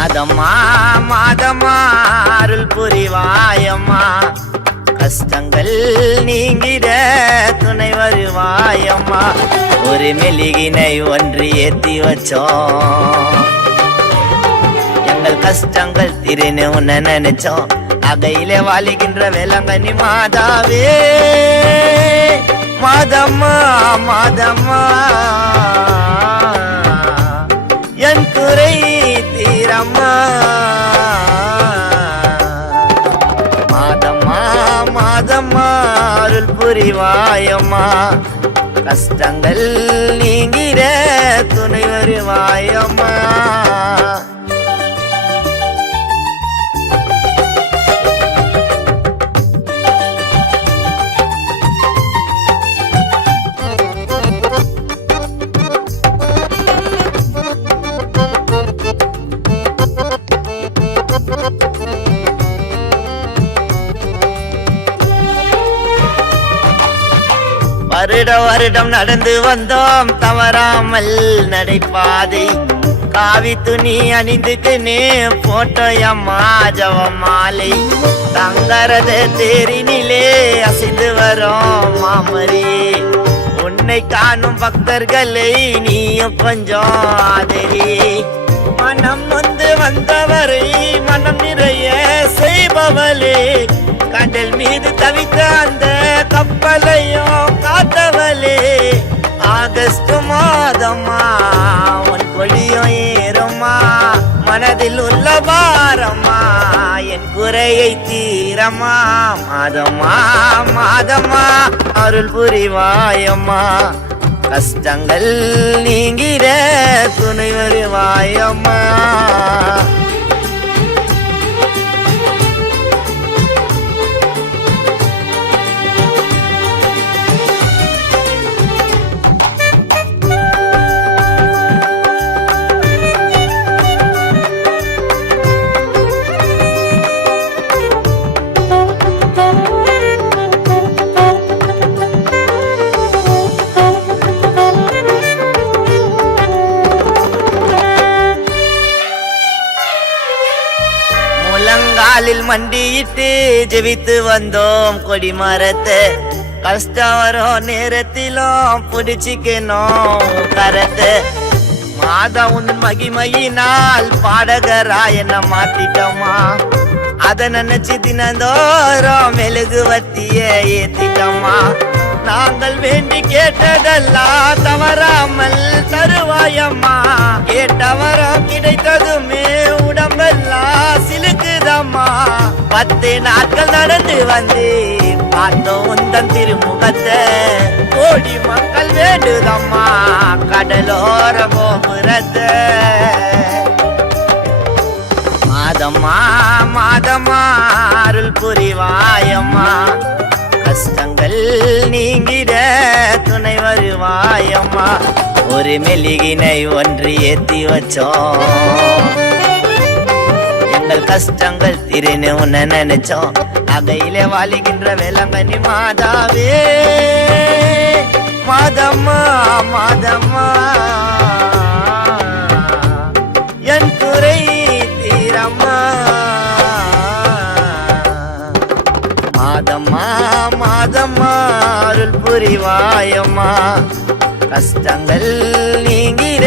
மாதம்மா மாதம்மா அருள் புரிவாயம்மா, கஷ்டங்கள் நீங்கிட துணை வருவாயம்மா. ஒரு மெலிகினை ஒன்று ஏத்தி வச்சோம், எங்கள் கஷ்டங்கள் திரின்னு உன்னை நினைச்சோம். அகையிலே வாழுகின்ற வேளாங்கண்ணி மாதாவே, மாதம்மா மாதம்மா என் குறை தீரம்மா. மாதம்மா மாதம்மா அருள் புரிவாயம்மா, கஷ்டங்கள் நீங்கிட துணை வருவாயம்மா. வருடம் வருடம் நடந்து வந்தோம் தவறாமல் நடைபாதை, காவி துணி அணிந்துக்குன்னு போட்டோயம்மா ஜவமாலை. தங்கரத தேரினிலே அசைந்து வரோம் மாமரி, உன்னை காணும் பக்தர்களை நீயும் கொஞ்சம் ஆதரி. மனம் வந்து வந்தவரை மனம் நிறைய செய்பவளே, கடல் மீது தவித்த அந்த கப்பலையும் காத்தவளே. ஆகஸ்ட் மாதம்மா உன் கொடியும் ஏறுமா, மனதில் உள்ள பாரம்மா என் குறையை தீரம்மா. மாதம்மா மாதம்மா அருள் புரிவாயம்மா, கஷ்டங்கள் நீங்கிட துணை வருவாயம்மா. காலில் மண்டியிட்டு ஜெபித்து வந்தோம் கொடிமரத்தை, கஷ்டம் வரும் நேரத்திலும் புடிச்சிக்கணும் கரத்தை. மாதம் உன் மகிமையினால் பாடகரா என்ன மாத்திட்டோமா, அத நினைச்சு தினந்தோறும் மெழுகுவத்திய ஏத்திட்டோமா. நாங்கள் வேண்டி கேட்டதெல்லாம் தவறாமல் தருவாயம்மா, கேட்டவரம் கிடைத்ததுமே உடம்பெல்லாம் சிலுக்குதம்மா. 10 நாட்கள் நடந்து வந்து பார்த்தோம் உந்தன் திருமுகத்தை, கோடி மக்கள் வேண்டுதம்மா கடலோர கோபுரத்தை. மாதம்மா மாதம்மா அருள் புரிவாயம்மா, கஷ்டங்கள் நீங்கிட துணை வருவாயம்மா. ஒரு மெலிகினை ஒன்று ஏத்தி வச்சோம், எங்கள் கஷ்டங்கள் திரின்னு உன்னை நினைச்சோம். அகையிலே வாழுகின்ற வேளாங்கண்ணி மாதாவே, மாதம்மா மாதம்மா என் குறை தீரம்மா. மாதம்மா மாதம்மா அருள் புரிவாயம்மா, கஷ்டங்கள் நீங்கிட